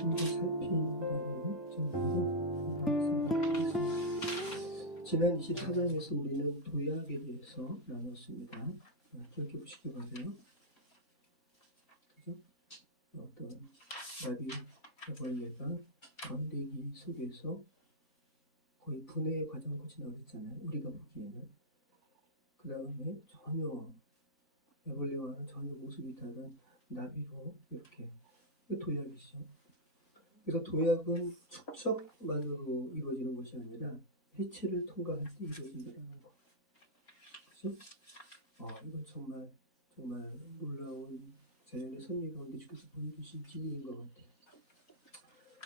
좀 더 살피는 점으로 말씀드리겠습니다. 지난 24장에서 우리는 도약에 대해서 나눴습니다. 기억해 보시기 바라요. 그죠? 어떤 나비 벌레가 번데기 속에서 거의 분해의 과정을 거친다고 그랬잖아요. 우리가 보기에는. 그 다음에 전혀 애벌레와는 전혀 모습이 다른 나비로 이렇게 도약이죠. 그래서 도약은 축적만으로 이루어지는 것이 아니라 해체를 통과할 때 이루어진다는 거. 그죠? 이건 정말 놀라운 자연의 섭리 가운데 주께서 보여주신 진리인 것 같아요.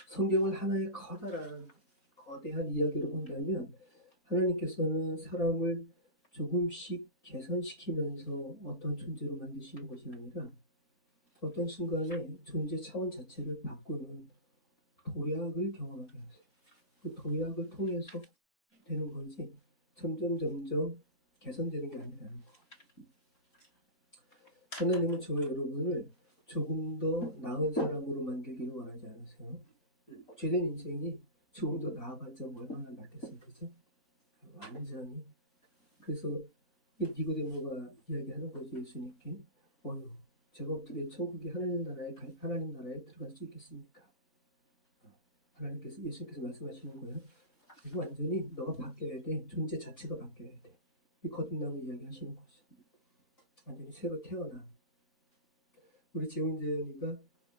성경을 하나의 거대한 이야기로 본다면 하나님께서는 사람을 조금씩 개선시키면서 어떤 존재로 만드시는 것이 아니라 어떤 순간에 존재 차원 자체를 바꾸는 도약을 경험하게 하세요. 그 도약을 통해서 되는 거지 점점 개선되는 게 아니라는 거. 하나님은 저와 여러분을 조금 더 나은 사람으로 만들기를 원하지 않으세요? 죄된 인생이 조금 더 나아봤자 얼마나 낫겠어요, 그죠? 완전히. 그래서 니고데모가 이야기하는 거죠, 예수님께. 제가 어떻게 천국의 하나님 나라에 들어갈 수 있겠습니까? 예수님께서 말씀하시는 거예요. 이거 완전히 너가 바뀌어야 돼. 존재 자체가 바뀌어야 돼. 이 거듭남을 이야기하시는 거죠. 완전히 새로 태어나. 우리 재훈재현이가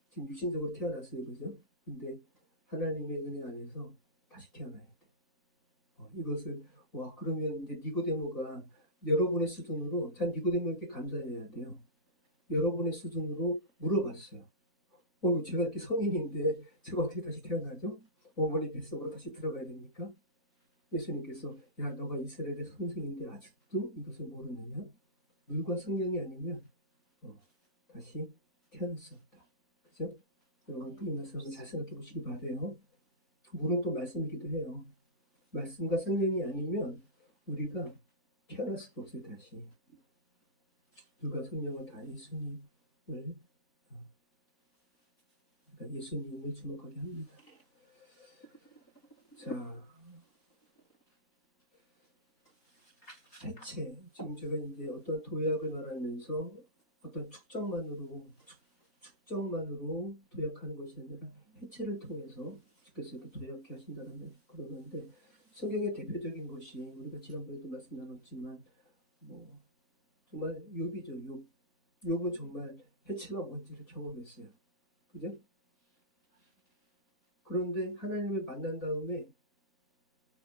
지금 육신적으로 태어났어요, 그죠? 근데 하나님의 은혜 안에서 다시 태어나야 돼. 이것을 그러면 이제 니고데모가 여러분의 수준으로, 참 니고데모에게 감사해야 돼요. 여러분의 수준으로 물어봤어요. 제가 이렇게 성인인데 제가 어떻게 다시 태어나죠? 어머니 뱃속으로 다시 들어가야 됩니까? 예수님께서 야, 너가 이스라엘의 선생인데 아직도 이것을 모르느냐? 물과 성령이 아니면 다시 태어날 수 없다. 그죠? 여러분 이 말씀을 잘 생각해 보시기 바라요. 물은 또 말씀이기도 해요. 말씀과 성령이 아니면 우리가 태어날 수가 없어요. 다시 물과 성령은 다 예수님을 주목하게 합니다. 자, 해체. 지금 제가 이제 어떤 도약을 말하면서 어떤 축적만으로 도약하는 것이 아니라 해체를 통해서 주께서 이렇게 도약해 하신다는 그러는데, 성경의 대표적인 것이 우리가 지난번에도 말씀 나눴지만 정말 욥이죠. 욥은 정말 해체가 뭔지를 경험했어요. 그죠? 그런데 하나님을 만난 다음에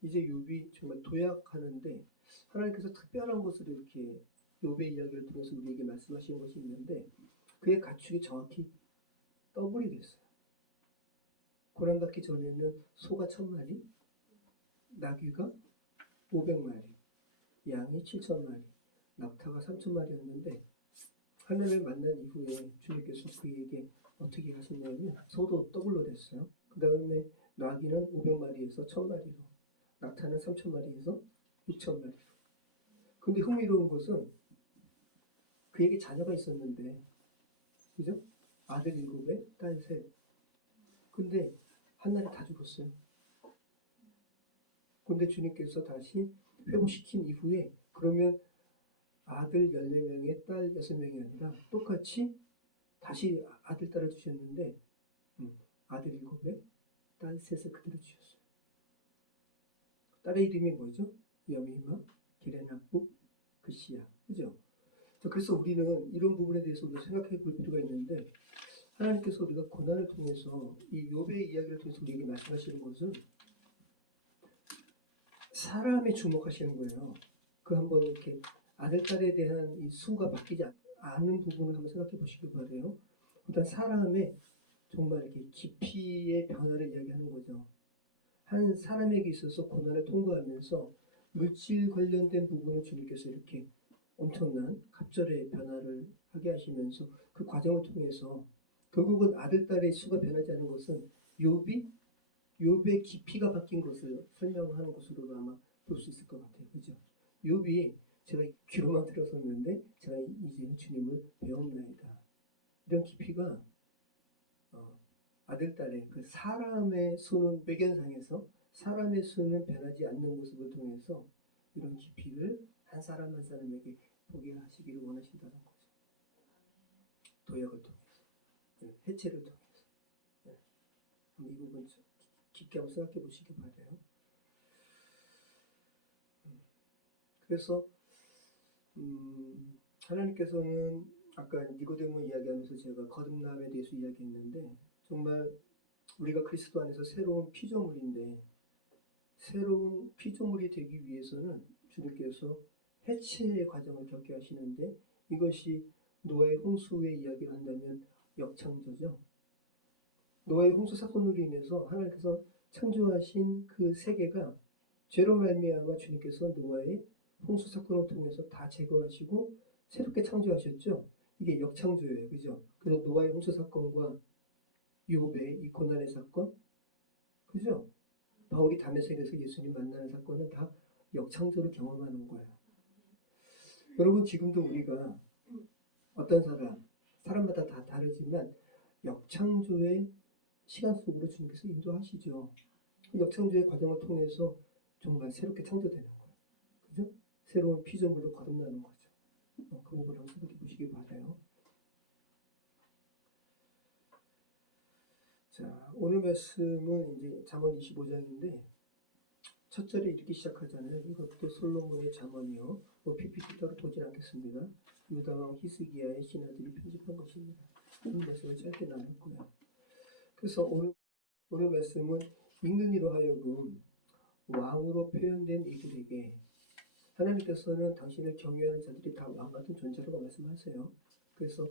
이제 욥이 정말 도약하는데, 하나님께서 특별한 것으로 이렇게 욥의 이야기를 통해서 우리에게 말씀하시는 것이 있는데, 그의 가축이 정확히 더블이 됐어요. 고난받기 전에는 소가 1000마리, 나귀가 500마리, 양이 7000마리, 낙타가 3000마리였는데 하나님을 만난 이후에 주님께서 그에게 어떻게 하셨냐면 소도 더블로 됐어요. 그 다음에 나귀는 500마리에서 1000마리로, 낙타는 3000마리에서 6000마리로. 근데 흥미로운 것은 그에게 자녀가 있었는데, 그죠? 아들 7에 딸 3. 근데 한날에 다 죽었어요. 근데 주님께서 다시 회복시킨 이후에 그러면 아들 14명에 딸 6명이 아니라 똑같이 다시 아들, 딸을 주셨는데 아들 7에 딸 3을 그대로 주셨어요. 딸의 이름이 뭐죠? 여미마, 게레나북, 그시야. 그죠? 그래서 우리는 이런 부분에 대해서 우리가 생각해 볼 필요가 있는데, 하나님께서 우리가 고난을 통해서 이 욥의 이야기를 통해서 우리에게 말씀하시는 것은 사람에 주목하시는 거예요. 한번 이렇게 아들, 딸에 대한 이 수가 바뀌지 않은 부분을 한번 생각해 보시기 바라요. 일단 사람의 정말 이렇게 깊이의 변화를 이야기하는 거죠. 한 사람에게 있어서 고난을 통과하면서 물질 관련된 부분을 주님께서 이렇게 엄청난 갑절의 변화를 하게 하시면서 그 과정을 통해서 결국은 아들, 딸의 수가 변하지 않은 것은 욥의 깊이가 바뀐 것을 설명하는 것으로 아마 볼 수 있을 것 같아요. 그죠? 욥이 제가 귀로만 들었었는데 제가 이제는 주님을 배웠나이다. 이런 깊이가 아들, 딸의 그 사람의 수는 외견상에서 사람의 수는 변하지 않는 모습을 통해서 이런 깊이를 한 사람 한 사람에게 보게 하시기를 원하신다는 거죠. 도약을 통해서, 해체를 통해서. 네. 이 부분 깊게 한번 생각해 보시기 바라요. 그래서 하나님께서는 아까 니고데모 이야기하면서 제가 거듭남에 대해서 이야기했는데 정말 우리가 그리스도 안에서 새로운 피조물인데 새로운 피조물이 되기 위해서는 주님께서 해체의 과정을 겪게 하시는데 이것이 노아의 홍수의 이야기를 한다면 역창조죠. 노아의 홍수 사건으로 인해서 하나님께서 창조하신 그 세계가 죄로 말미암아 주님께서 노아의 홍수 사건을 통해서 다 제거하시고 새롭게 창조하셨죠. 이게 역창조예요. 그죠? 그래서 노아의 홍수 사건과 욥의 이 고난의 사건, 그죠? 바울이 다메섹에서 예수님 만나는 사건은 다 역창조를 경험하는 거예요. 여러분 지금도 우리가 어떤 사람마다 다 다르지만 역창조의 시간 속으로 주님께서 인도하시죠. 역창조의 과정을 통해서 정말 새롭게 창조되는 거예요. 그죠? 새로운 피조물로 거듭나는 거죠. 그 부분을 한번 생각해 보시기 바라요. 자, 오늘 말씀은 이제 잠언 25장인데 첫 절에 이렇게 시작하잖아요. 이것도 솔로몬의 잠언이요. PPT 따로 보진 않겠습니다. 유다왕 히스기야의 신하들이 편집한 것입니다. 오늘 말씀을 짧게 나눴고요. 그래서 오늘 말씀은 읽는 이로 하여금 왕으로 표현된 이들에게 하나님께서는 당신을 경외하는 자들이 다 왕 같은 존재라고 말씀하세요. 그래서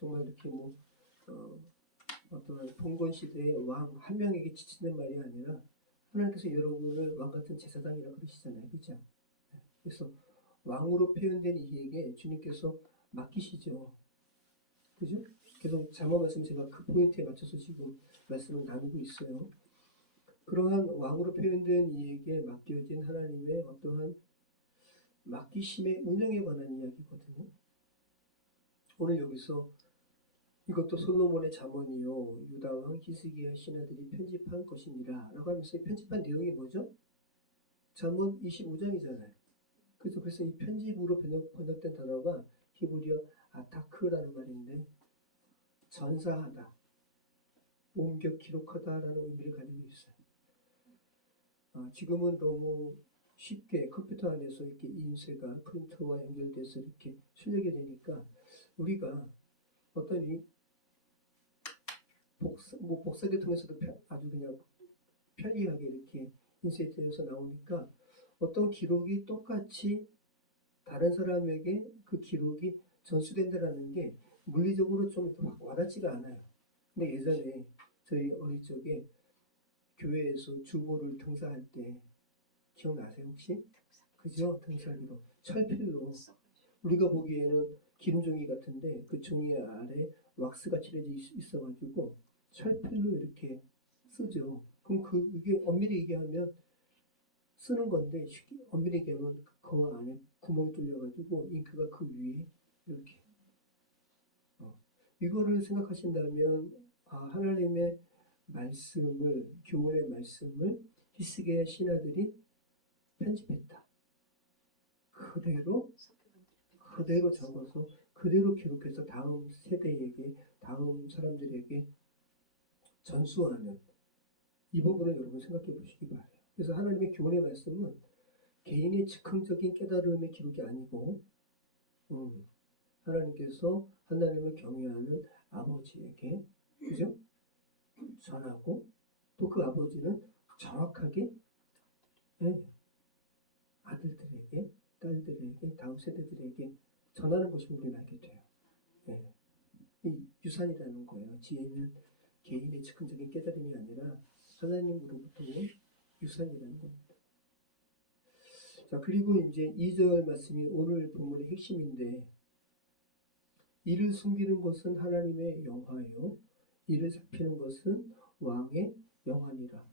정말 이렇게 어떤 봉건 시대의 왕 한 명에게 지치는 말이 아니라 하나님께서 여러분을 왕 같은 제사장이라고 그러시잖아요. 그죠? 그래서 왕으로 표현된 이에게 주님께서 맡기시죠. 그죠? 계속 잠언 말씀 제가 그 포인트에 맞춰서 지금 말씀을 나누고 있어요. 그러한 왕으로 표현된 이에게 맡겨진 하나님의 어떠한 맡기심의 운영에 관한 이야기거든요. 오늘 여기서 이것도 솔로몬의 잠언이요 유다왕 히스기야 신하들이 편집한 것이니라 라고 하면서 편집한 내용이 뭐죠? 잠언 25장이잖아요. 그래서 이 편집으로 번역된 단어가 히브리어 아타크라는 말인데 전사하다, 옮겨 기록하다라는 의미를 가지고 있어요. 지금은 너무 쉽게 컴퓨터 안에서 이렇게 인쇄가 프린터와 연결돼서 이렇게 출력이 되니까 우리가 어떤 이 복사기 통해서도 아주 그냥 편리하게 이렇게 인쇄되어서 나오니까 어떤 기록이 똑같이 다른 사람에게 그 기록이 전수된다라는 게 물리적으로 좀 와닿지가 않아요. 근데 예전에 저희 어릴 적에 교회에서 주보를 등사할 때 기억나세요 혹시? 그죠? 등사기로 철필로 우리가 보기에는 기름 종이 같은데 그 종이 아래 왁스가 칠해져 있어가지고 철필로 이렇게 쓰죠. 그럼 이게 엄밀히 얘기하면 쓰는 건데 엄밀히 얘기하면 그 안에 구멍이 뚫려가지고 잉크가 그 위에 이렇게 이거를 생각하신다면 하나님의 말씀을 교훈의 말씀을 히스기야 신하들이 편집했다. 그대로 적어서 그대로 기록해서 다음 세대에게 다음 사람들에게 전수하는 이 부분을 여러분 생각해 보시기 바라요. 그래서 하나님의 교훈의 말씀은 개인의 즉흥적인 깨달음의 기록이 아니고 하나님께서 하나님을 경외하는 아버지에게 그죠? 전하고 또 그 아버지는 정확하게 아들들에게 딸들에게 다음 세대들에게 전하는 것임을 우리는 알게 돼요. 이 유산이라는 거예요. 지혜는 개인의 즉흥적인 깨달음이 아니라 하나님으로부터 온 유산이라는 겁니다. 자, 그리고 이제 2절 말씀이 오늘 본문의 핵심인데 이를 숨기는 것은 하나님의 영화요 이를 살피는 것은 왕의 영화니라.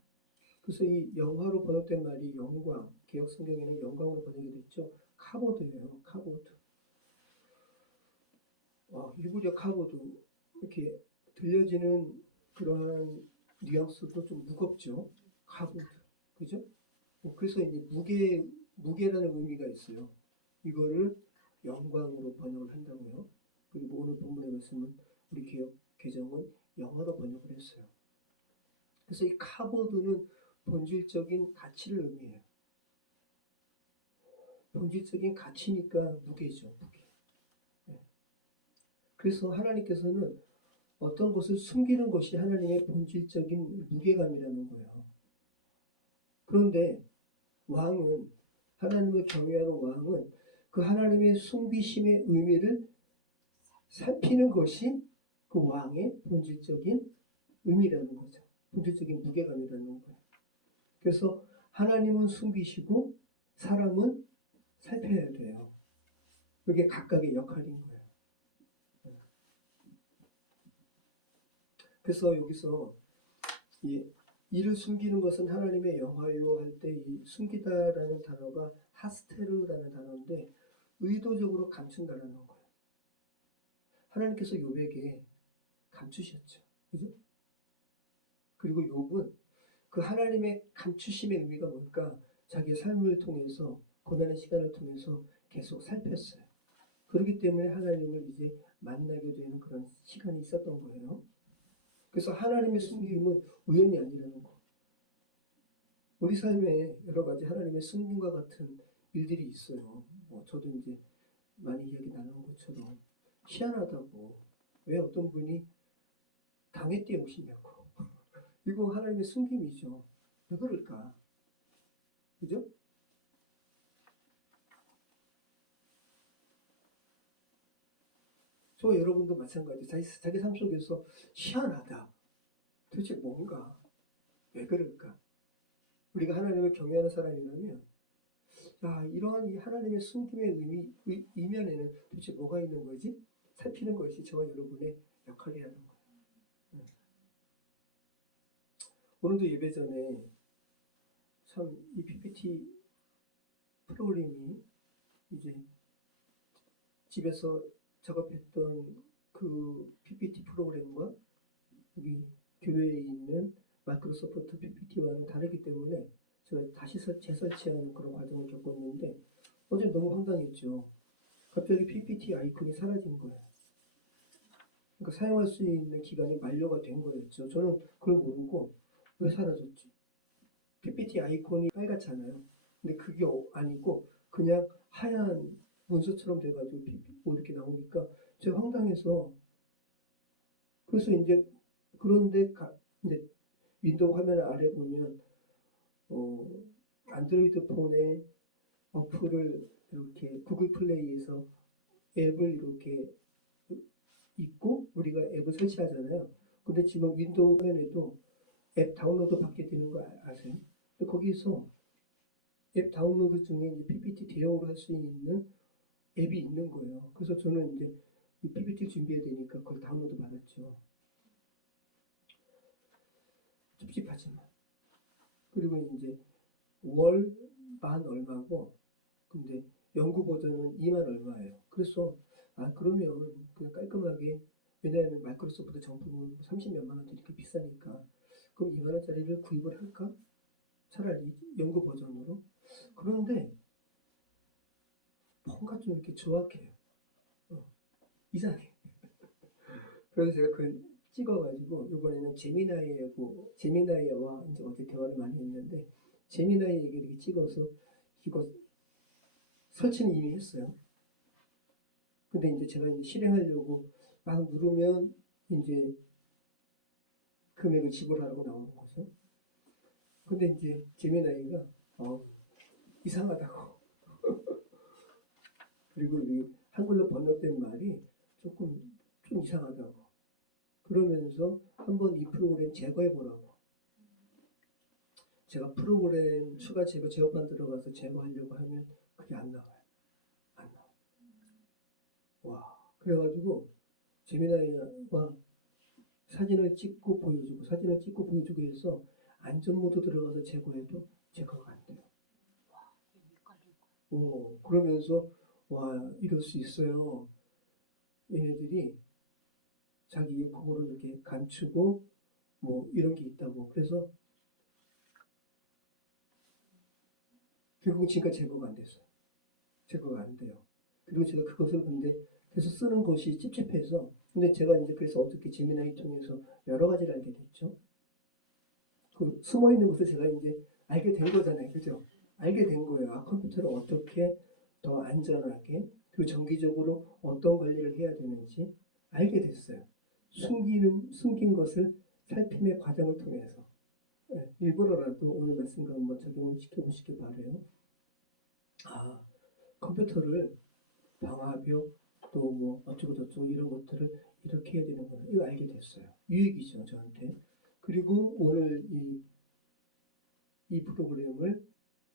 그래서 이 영화로 번역된 말이 영광, 개역 성경에는 영광으로 번역이 됐죠. 카보드예요. 카보드. 히브리어 카보드 이렇게 들려지는 그러한 뉘앙스도 좀 무겁죠. 카보드, 그죠? 그래서 이제 무게라는 의미가 있어요. 이거를 영광으로 번역을 한다고요. 그리고 오늘 본문의 말씀은 우리 개역 개정은 영어로 번역을 했어요. 그래서 이 카보드는 본질적인 가치를 의미해요. 본질적인 가치니까 무게죠, 무게. 네. 그래서 하나님께서는 어떤 것을 숨기는 것이 하나님의 본질적인 무게감이라는 거예요. 그런데 왕은, 하나님을 경외하는 왕은 그 하나님의 숨기심의 의미를 살피는 것이 그 왕의 본질적인 의미라는 거죠. 본질적인 무게감이라는 거예요. 그래서 하나님은 숨기시고 사람은 살펴야 돼요. 그게 각각의 역할인 거예요. 그래서 여기서 이를 숨기는 것은 하나님의 영화요 할 때 이 숨기다라는 단어가 하스테르라는 단어인데 의도적으로 감춘다라는 거예요. 하나님께서 욥에게 감추셨죠. 그죠? 그리고 욥은 그 하나님의 감추심의 의미가 뭘까? 자기의 삶을 통해서, 고난의 시간을 통해서 계속 살폈어요. 그렇기 때문에 하나님을 이제 만나게 되는 그런 시간이 있었던 거예요. 그래서 하나님의 숨김은 우연이 아니라는 거. 우리 삶에 여러 가지 하나님의 숨김과 같은 일들이 있어요. 저도 이제 많이 이야기 나눈 것처럼 희한하다고, 왜 어떤 분이 당회띠에 오시냐고. 이거 하나님의 숨김이죠. 왜 그럴까? 그죠? 저 여러분도 마찬가지. 자기 삶 속에서 희한하다. 도대체 뭔가? 왜 그럴까? 우리가 하나님을 경외하는 사람이라면, 이러한 이 하나님의 숨김의 이면에는 도대체 뭐가 있는 거지? 살피는 것이 저와 여러분의 역할이라는 거예요. 오늘도 예배 전에 참 이 PPT 프로그램이 이제 집에서 작업했던 그 PPT 프로그램과 우리 교회에 있는 마이크로소프트 PPT와는 다르기 때문에 제가 다시 재설치하는 그런 과정을 겪었는데 어제 너무 황당했죠. 갑자기 PPT 아이콘이 사라진 거예요. 그러니까 사용할 수 있는 기간이 만료가 된 거였죠. 저는 그걸 모르고 왜 사라졌지? PPT 아이콘이 빨갛잖아요. 근데 그게 아니고 그냥 하얀 문서처럼 돼가지고 이렇게 나오니까 제가 황당해서, 그래서 이제 그런데 이제 윈도우 화면 아래 보면 안드로이드 폰에 어플을 이렇게 구글 플레이에서 앱을 이렇게 있고 우리가 앱을 설치하잖아요. 근데 지금 윈도우 화면에도 앱 다운로드 받게 되는 거 아세요? 근데 거기서 앱 다운로드 중에 이제 PPT 대용으로 할 수 있는 앱이 있는 거예요. 그래서 저는 이제 이 PPT 준비해야 되니까 그걸 다운로드 받았죠. 찝찝하지만. 그리고 이제 월 만 얼마고, 근데 영구 버전은 2만 얼마예요. 그래서 그러면 그냥 깔끔하게, 왜냐하면 마이크로소프트 정품은 30몇만 원도 이렇게 비싸니까 그럼 2만 원짜리를 구입을 할까? 차라리 영구 버전으로. 그런데 뭔가 좀 이렇게 조악해요. 이상해. 그래서 제가 그걸 찍어가지고 이번에는 제미나이와 이제 어제 대화를 많이 했는데 제미나이에게 이렇게 찍어서 이거 설치는 이미 했어요. 근데 이제 제가 이제 실행하려고 막 누르면 이제 금액을 지불하라고 나오는 거죠. 근데 이제 제미나이가 이상하다고. 그리고 이 한글로 번역된 말이 좀 이상하다고. 그러면서 한번 이 프로그램 제거해보라고. 제가 프로그램 추가 제어판 들어가서 제거하려고 하면 그게 안 나와요. 안 나와. 와. 그래가지고 제미나이와 사진을 찍고 보여주고 해서 안전모드 들어가서 제거해도 제거가 안 돼요. 그러면서 이럴 수 있어요. 얘네들이 자기 그거를 이렇게 감추고 뭐 이런 게 있다고. 그래서 결국 지금까지 제거가 안 됐어요. 제거가 안 돼요. 그리고 제가 그것을 근데 계속 쓰는 것이 찝찝해서, 근데 제가 이제 그래서 어떻게 재미나이 통해서 여러 가지를 알게 됐죠. 그 숨어 있는 것을 제가 이제 알게 된 거잖아요. 그죠? 알게 된 거예요. 아, 컴퓨터를 어떻게 더 안전하게, 그리고 정기적으로 어떤 관리를 해야 되는지 알게 됐어요. 숨긴 것을 살핌의 과정을 통해서. 네, 일부러라도 오늘 말씀과 한번 적용을 시켜보시기 바래요. 아, 컴퓨터를 방화벽 또 뭐 어쩌고 저쩌고 이런 것들을 이렇게 해야 되는구나. 이거 알게 됐어요. 유익이죠, 저한테. 그리고 오늘 이 프로그램을,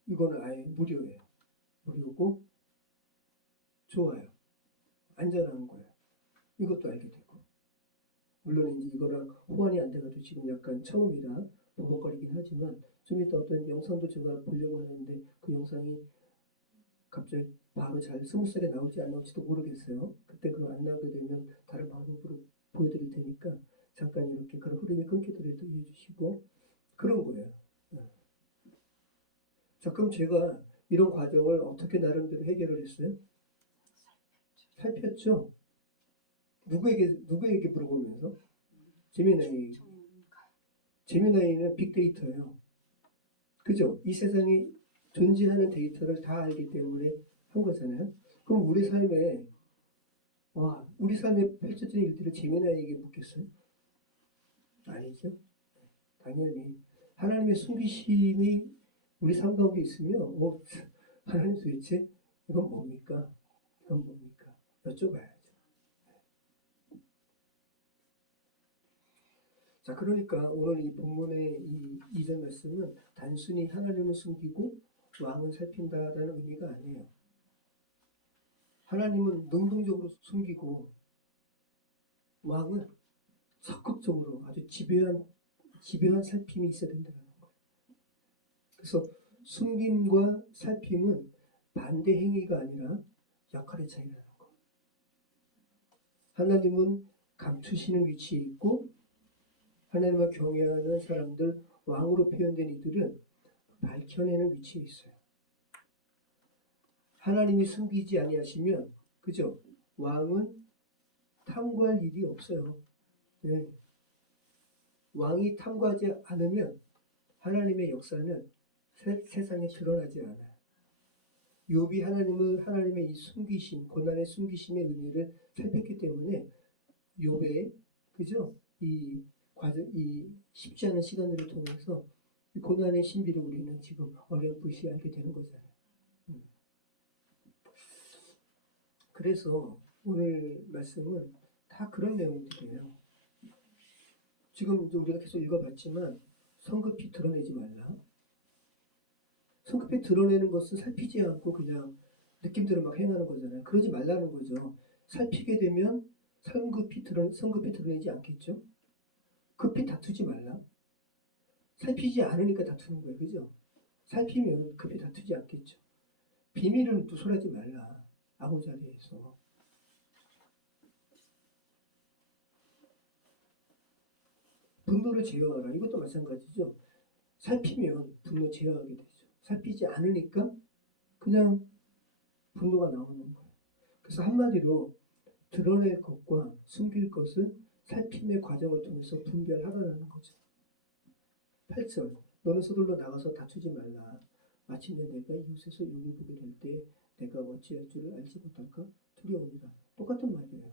이거는 아예 무료예요. 무료고 좋아요. 안전한 거예요. 이것도 알게 되고. 물론 이제 이거랑 호환이 안 돼가지고 지금 약간 처음이라 버벅거리긴 하지만 좀 이따 어떤 영상도 제가 보려고 하는데 그 영상이 갑자기 바로 잘 스무스하게 나올지 안 나올지도 모르겠어요. 그때 그거 안 나오게 되면 다른 방법으로 보여드릴 테니까 잠깐 이렇게 그런 흐름이 끊기더라도 이해해 주시고 그런 거예요. 자, 그럼 제가 이런 과정을 어떻게 나름대로 해결을 했어요? 살폈죠? 누구에게 물어보면서? 재미나이는 빅데이터예요. 그죠? 이 세상에 존재하는 데이터를 다 알기 때문에 한 거잖아요. 그럼 우리 삶에 펼쳐진 일들을 재미나이에게 묻겠어요? 아니죠. 당연히 하나님의 숨기심이 우리 삶 가운데 있으면 하나님 도대체 이건 뭡니까? 이건 뭡니까? 여쭤봐야죠. 자, 그러니까 오늘 이 본문의 이 이전 말씀은 단순히 하나님을 숨기고 왕을 살핀다라는 의미가 아니에요. 하나님은 능동적으로 숨기고 왕은 적극적으로 아주 집요한 살핌이 있어야 된다는 거예요. 그래서 숨김과 살핌은 반대 행위가 아니라 역할의 차이라는 거예요. 하나님은 감추시는 위치에 있고 하나님을 경외하는 사람들, 왕으로 표현된 이들은 밝혀내는 위치에 있어요. 하나님이 숨기지 아니하시면, 그죠? 왕은 탐구할 일이 없어요. 네. 왕이 탐구하지 않으면 하나님의 역사는 세상에 드러나지 않아요. 욥이 하나님의 이 숨기심, 고난의 숨기심의 의미를 살폈기 때문에 욥의, 그죠? 이 쉽지 않은 시간들을 통해서 이 고난의 신비를 우리는 지금 어렴풋이 알게 되는 거잖아요. 그래서 오늘 말씀은 다 그런 내용들이에요. 지금 이제 우리가 계속 읽어봤지만 성급히 드러내지 말라. 성급히 드러내는 것은 살피지 않고 그냥 느낌대로 막 행하는 거잖아요. 그러지 말라는 거죠. 살피게 되면 성급히 드러내지 않겠죠. 급히 다투지 말라. 살피지 않으니까 다투는 거예요. 그죠? 살피면 급히 다투지 않겠죠. 비밀을 누설하지 말라. 아무자리에서. 분노를 제어하라. 이것도 마찬가지죠. 살피면 분노 제어하게 되죠. 살피지 않으니까 그냥 분노가 나오는 거예요. 그래서 한마디로 드러낼 것과 숨길 것을 살핌의 과정을 통해서 분별하라는 거죠. 8절 너는 서둘러 나가서 다투지 말라. 마침내 내가 이웃에서 욕을 보게 될 때 내가 어찌할 줄을 알지 못할까 두려우니라. 똑같은 말이에요.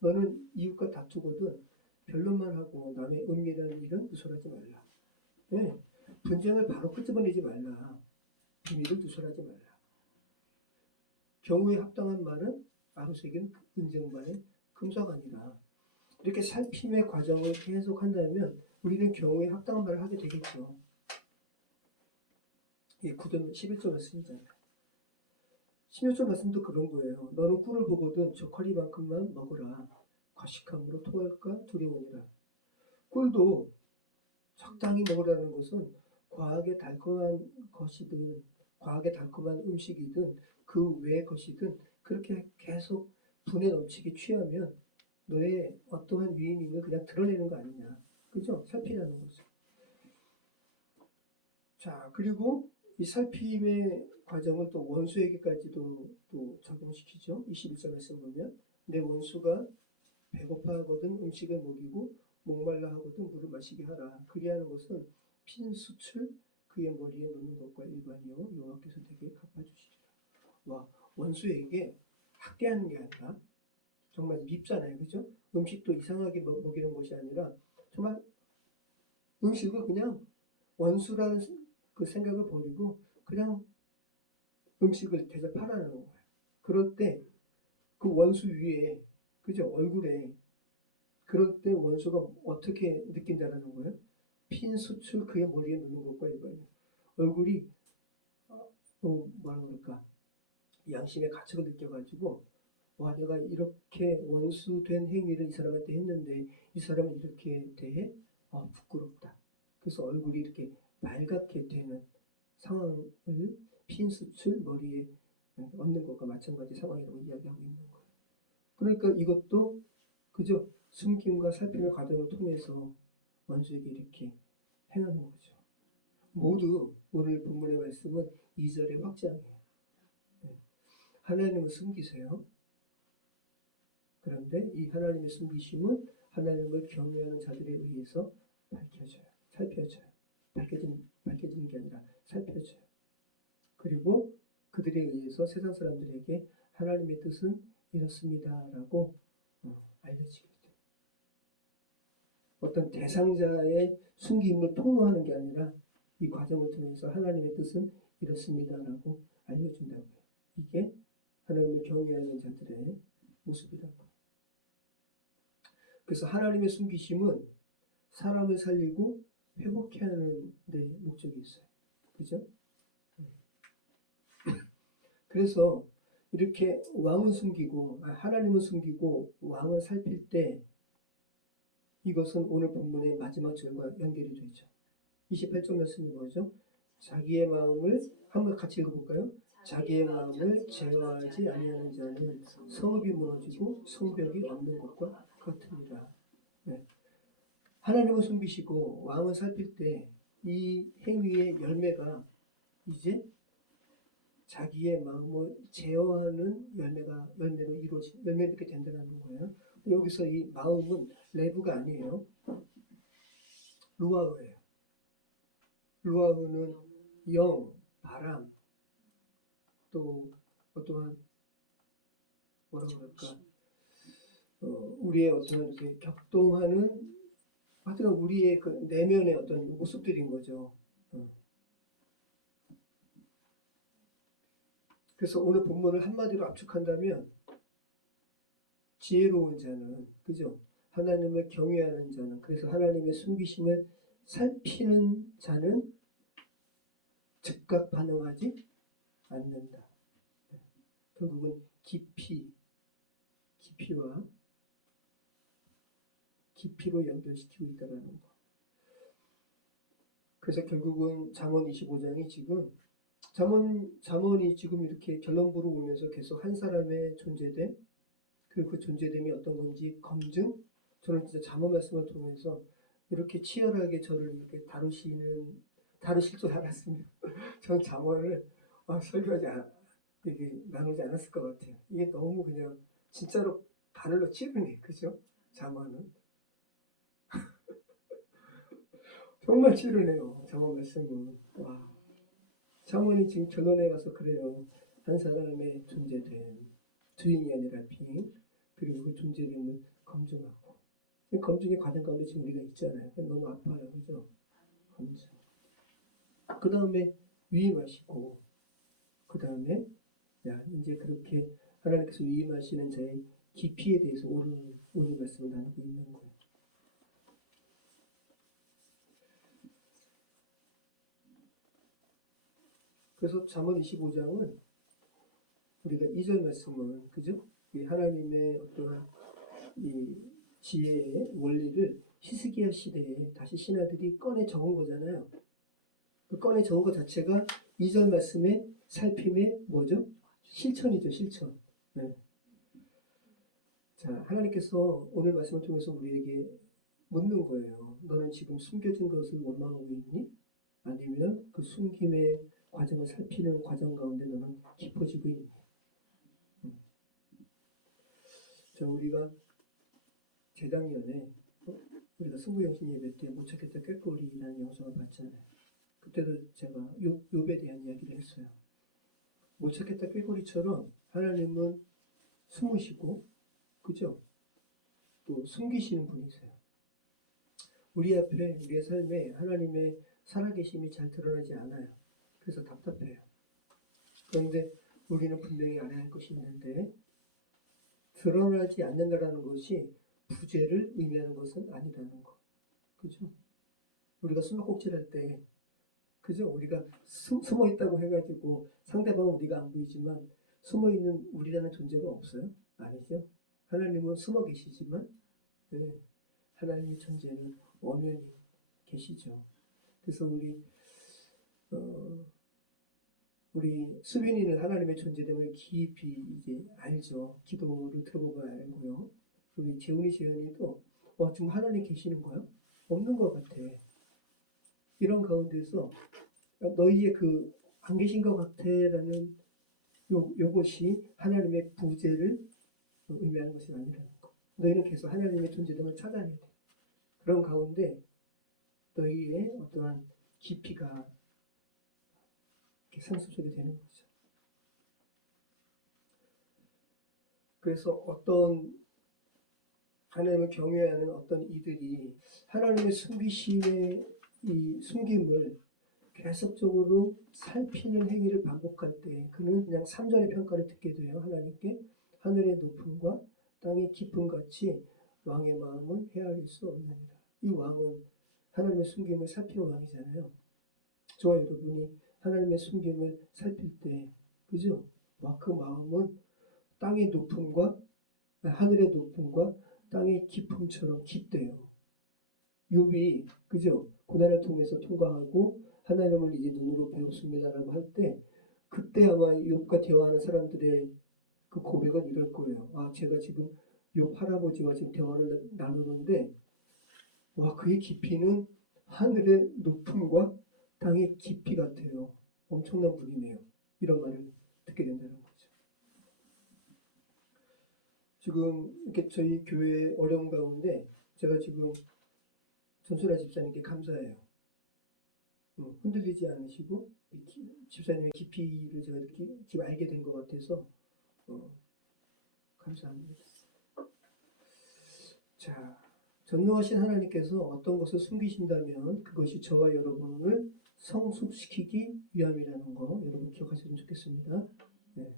너는 이웃과 다투거든 변론만 하고 남의 은밀한 일은 누설하지 말라. 네. 분쟁을 바로 끄집어내지 말라. 비밀을 누설하지 말라. 경우에 합당한 말은 아루색인 은쟁반의 금서가니라. 이렇게 살핌의 과정을 계속한다면 우리는 경우에 합당한 말을 하게 되겠죠. 이 9절 11절 말씀이잖아요. 16절 말씀도 그런 거예요. 너는 꿀을 보거든 저커리만큼만 먹으라. 과식함으로 토할까 두려우니라. 꿀도 적당히 먹으라는 것은 과하게 달콤한 것이든 과하게 달콤한 음식이든 그 외의 것이든 그렇게 계속 분에 넘치게 취하면 너의 어떠한 위임임을 그냥 드러내는 거 아니냐. 그죠? 살피라는 거죠. 자, 그리고 이 살핌의 과정을 또 원수에게까지도 또 적용시키죠. 21절 말씀 보면 내 원수가 배고파하거든 음식을 먹이고 목말라 하거든 물을 마시게 하라. 그리하는 것은 핀 숯을 그의 머리에 놓는 것과 일반이요 여호와께서 되게 갚아주시리라. 와, 원수에게 학대하는 게 아니라 정말 밉잖아요. 그죠? 음식도 이상하게 먹이는 것이 아니라 정말 음식을 그냥 원수라는 그 생각을 버리고 그냥 음식을 대접하라는 거예요. 그럴 때 그 원수 위에, 그죠? 얼굴에, 그럴 때 원수가 어떻게 느낀다라는 거예요? 핀 숯을 그의 머리에 놓는 것과 일반이에요. 얼굴이 뭐라 그럴까? 양심의 가책을 느껴가지고 와, 내가 이렇게 원수된 행위를 이 사람한테 했는데 이 사람은 이렇게 대해 부끄럽다. 그래서 얼굴이 이렇게 빨갛게 되는 상황을 핀 숯을 머리에 얹는 것과 마찬가지 상황이라고 이야기하고 있는 거예요. 그러니까 이것도 그저 숨김과 살핌의 과정을 통해서 원수에게 이렇게 행하는 거죠. 모두 오늘 본문의 말씀은 2절의 확장이에요. 하나님은 숨기세요. 그런데 이 하나님의 숨기심은 하나님을 경외하는 자들에 의해서 밝혀져요. 살펴져요. 밝혀지는 게 아니라 살펴져요. 그리고 그들에 의해서 세상 사람들에게 하나님의 뜻은 이렇습니다라고 알려지게 돼요. 어떤 대상자의 숨김을 폭로하는 게 아니라 이 과정을 통해서 하나님의 뜻은 이렇습니다라고 알려준다고요. 이게 하나님을 경외하는 자들의 모습이라고요. 그래서 하나님의 숨기심은 사람을 살리고 회복해 하는 데 목적이 있어요. 그죠? 그래서 이렇게 왕은 숨기고 하나님은 숨기고 왕은 살필 때 이것은 오늘 본문의 마지막 절과 연결이 되죠. 28절 말씀이 뭐죠? 자기의 마음을 한번 같이 읽어볼까요? 자기의 마음을 제어하지 아니하는 자는 성읍이 무너지고 성벽이 없는 것과 같으니라. 네. 하나님은 숨기시고 왕은 살필 때 이 행위의 열매가 이제 자기의 마음을 제어하는 열매로 이렇게 된다는 거예요. 여기서 이 마음은 레브가 아니에요. 루아흐예요. 루아흐는 영, 바람, 또 어떠한 뭐라 그럴까, 우리의 어떤 이렇게 격동하는 하여튼 우리의 그 내면의 어떤 모습들인 거죠. 그래서 오늘 본문을 한마디로 압축한다면 지혜로운 자는, 그죠? 하나님을 경외하는 자는, 그래서 하나님의 숨기심을 살피는 자는 즉각 반응하지 않는다. 결국은 깊이로 연결시키고 있다는 거. 그래서 결국은 잠언 25장이 지금 잠언이 지금 이렇게 결론부로 오면서 계속 한 사람의 존재됨, 그리고 그 존재됨이 어떤 건지 검증. 저는 진짜 잠언 말씀을 통해서 이렇게 치열하게 저를 이렇게 다루실 줄 알았으면 전 잠언을 이게 나누지 않았을 것 같아요. 이게 너무 그냥 진짜로 바늘로 찌르네, 그죠? 잠언은 정말 찌르네요. 잠언 말씀은. 와, 잠언이 지금 결론에 가서 그래요. 한 사람의 존재됨, 주인이 아니라 빙, 그리고 그 존재됨을 검증하고. 검증의 과정 가운데 지금 우리가 있잖아요. 너무 아파요, 그죠? 검증. 그 다음에 위임하시고, 그 다음에 이제 그렇게 하나님께서 위임하시는 자의 깊이에 대해서 오늘 말씀을 나누고 있는 거예요. 그래서 잠언 25장은 우리가 2절 말씀은, 그죠? 이 하나님의 어떤 이 지혜의 원리를 히스기야 시대에 다시 신하들이 꺼내 적은 거잖아요. 그 꺼내 적은 것 자체가 2절 말씀의 살핌의 뭐죠? 실천이죠, 실천. 네. 자, 하나님께서 오늘 말씀을 통해서 우리에게 묻는 거예요. 너는 지금 숨겨진 것을 원망하고 있니? 아니면 그 숨김의 과정을 살피는 과정 가운데 너는 깊어지고 있니? 우리가 재작년에 우리가 승부영신 예배 때 못 찾겠다 꾀꼬리라는 영상을 봤잖아요. 그때도 제가 욥에 대한 이야기를 했어요. 못 찾겠다 꾀꼬리처럼 하나님은 숨으시고, 그죠? 또 숨기시는 분이세요. 우리 앞에, 우리의 삶에 하나님의 살아계심이 잘 드러나지 않아요. 그래서 답답해요. 그런데 우리는 분명히 알아야 할 것이 있는데, 드러나지 않는다라는 것이 부재를 의미하는 것은 아니라는 거. 그죠? 우리가 숨바꼭질할 때, 그죠? 우리가 숨어 있다고 해가지고 상대방은 우리가 안 보이지만 숨어 있는 우리라는 존재가 없어요? 아니죠? 하나님은 숨어 계시지만, 네, 하나님의 존재는 엄연히 계시죠. 그래서 우리 수빈이는 하나님의 존재됨을 깊이 이제 알죠. 기도를 들어보고 알고요. 우리 재훈이도 지금 하나님 계시는 거야? 없는 것 같아. 이런 가운데서 너희의 그 안 계신 것 같아라는 요것이 하나님의 부재를 의미하는 것이 아니라는 거. 너희는 계속 하나님의 존재됨을 찾아내야 돼. 그런 가운데 너희의 어떠한 깊이가 상수 속에 되는 거죠. 그래서 어떤 하나님을 경외하는 어떤 이들이 하나님의 숨기심의 이 숨김을 계속적으로 살피는 행위를 반복할 때 그는 그냥 3절의 평가를 듣게 돼요. 하나님께 하늘의 높음과 땅의 깊음 같이 왕의 마음은 헤아릴 수 없느니라. 이 왕은 하나님의 숨김을 살피는 왕이잖아요. 저와 여러분이 하나님의 숨김을 살필 때, 그죠? 그 마음은 땅의 높음과 하늘의 높음과 땅의 깊음처럼 깊대요. 욥이, 그죠? 고난을 통해서 통과하고 하나님을 이제 눈으로 배웠습니다라고 할 때, 그때 아마 욥과 대화하는 사람들의 그 고백은 이럴 거예요. 제가 지금 욥 할아버지와 지금 대화를 나누는데, 그의 깊이는 하늘의 높음과 땅의 깊이 같아요. 엄청난 분이네요. 이런 말을 듣게 된다는 거죠. 지금 이렇게 저희 교회 어려운 가운데 제가 지금 전순아 집사님께 감사해요. 흔들리지 않으시고 집사님의 깊이를 제가 이렇게 지금 알게 된 것 같아서 감사합니다. 자, 전능하신 하나님께서 어떤 것을 숨기신다면 그것이 저와 여러분을 성숙시키기 위함이라는 거 여러분 기억하시면 좋겠습니다. 네.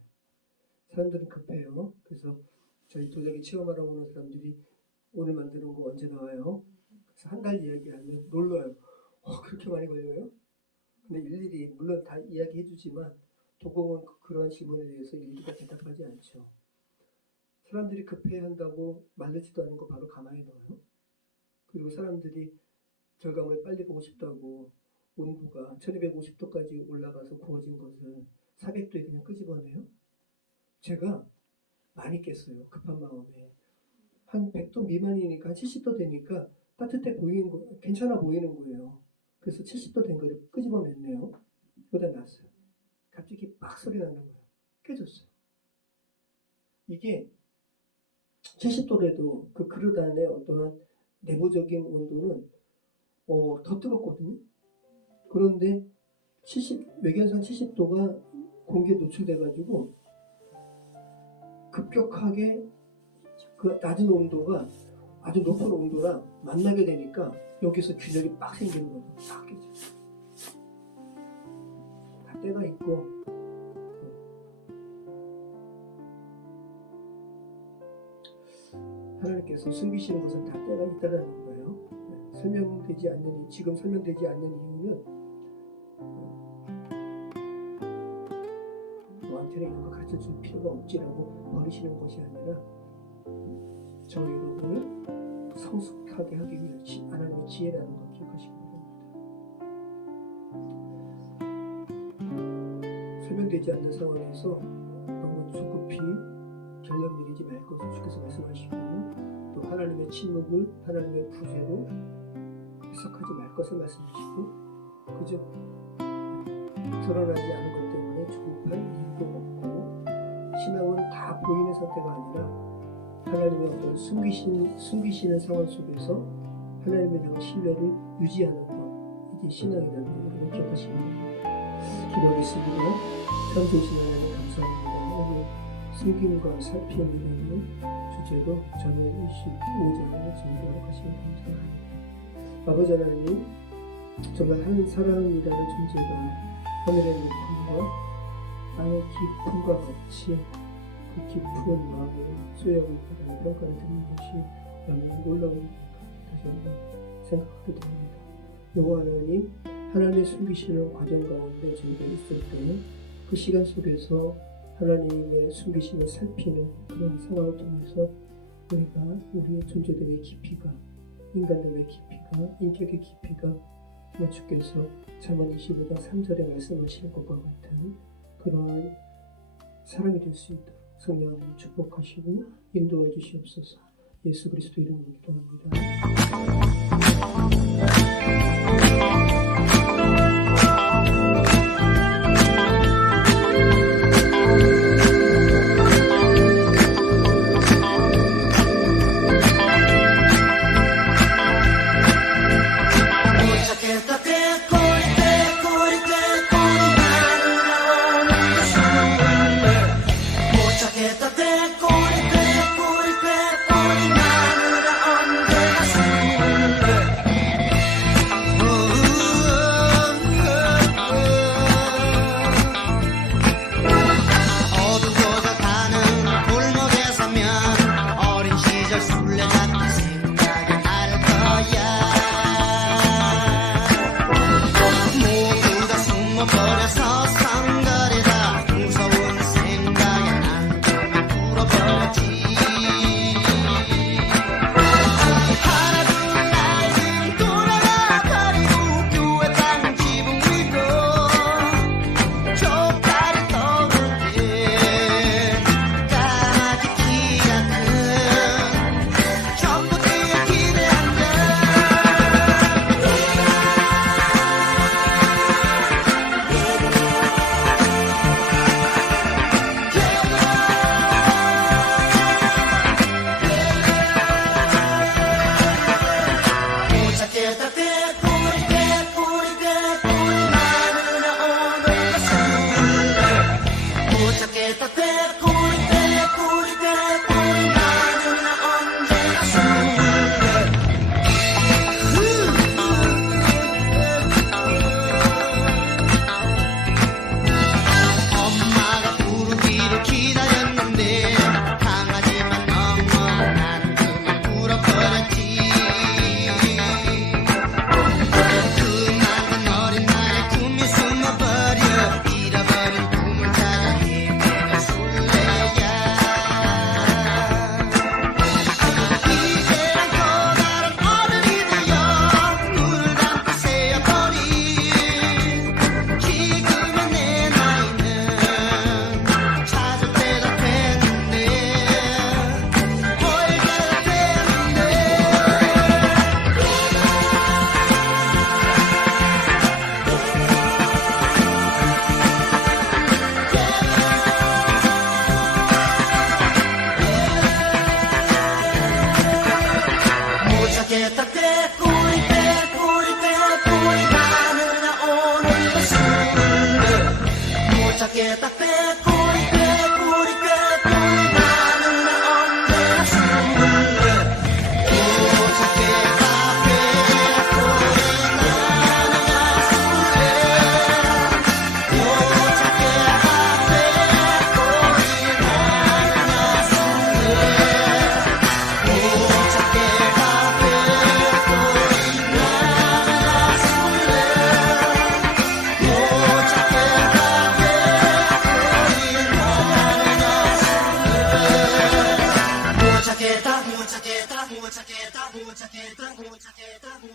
사람들은 급해요. 그래서 저희 도자기 체험하러 오는 사람들이 오늘 만드는 거 언제 나와요? 그래서 한 달 이야기하면 놀라요. 그렇게 많이 걸려요? 근데 일일이 물론 다 이야기해 주지만 도공은 그러한 질문에 대해서 일일이 다 대답하지 않죠. 사람들이 급해한다고 말르지도 않은 거 바로 가만히 넣어요. 그리고 사람들이 결과물을 빨리 보고 싶다고 온도가 1250도까지 올라가서 구워진 것을 400도에 그냥 끄집어내요. 제가 많이 깼어요. 급한 마음에. 한 100도 미만이니까 한 70도 되니까 따뜻해 보이는 거, 괜찮아 보이는 거예요. 그래서 70도 된 거를 끄집어냈네요. 그러다 놨어요. 갑자기 막 소리 나는 거예요. 깨졌어요. 이게 70도라도 그 그릇 안에 어떠한 내부적인 온도는 더 뜨겁거든요. 그런데 외견상 70도가 공기에 노출돼가지고 급격하게 그 낮은 온도가 아주 높은 온도랑 만나게 되니까 여기서 균열이 빡 생기는 거죠. 딱 깨져. 다 때가 있고 하나님께서 숨기시는 것은 다 때가 있다는 거예요. 설명되지 않는 지금 설명되지 않는 이유는 너한테는 이런 거 가르쳐 줄 필요가 없지라고 버리시는 것이 아니라 저 여러분을 성숙하게 하기 위해 하나님의 지혜라는 걸 기억하시기 바랍니다. 설명되지 않는 상황에서 너무 조급히 결론 내리지 말 것을 주께서 말씀하시고 또 하나님의 침묵을 하나님의 부재로 해석하지 말 것을 말씀하시고 그저 드러나지 않은 것 때문에 조급할 이유도 없고 신앙은 다 보이는 상태가 아니라 하나님의 어떤 숨기시는 상황 속에서 하나님에 대한 신뢰를 유지하는 것 이게 신앙이라는 걸 여러분 기억하시면 됩니다. 기도하겠습니다. 참 좋으신 하나님 감사합니다. 오늘 숨김과 살핌이라는 주제로 저는 25장을 증거하고 가시면 감사합니다. 아버지 하나님 정말 한 사람이라는 존재가 하늘의 높음과 땅의 깊음과 같이 그 깊은 마음을 수여하고 있다는 평가를 듣는 것이 너무 놀라운 다시 한번 생각하게 됩니다. 여호와 하나님, 하나님의 숨기시는 과정 가운데 저희가 있을 때 그 시간 속에서 하나님의 숨기시는 살피는 그런 상황을 통해서 우리가 우리의 존재됨의 깊이가 인간됨의 깊이가 인격의 깊이가 주께서 잠언 25장 3절에 말씀하시는 것과 같은 그러한 사람이 될 수 있도록 성령 하나님 축복하시고 인도해 주시옵소서. 예수 그리스도 이름으로 기도합니다.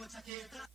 mucha quieta.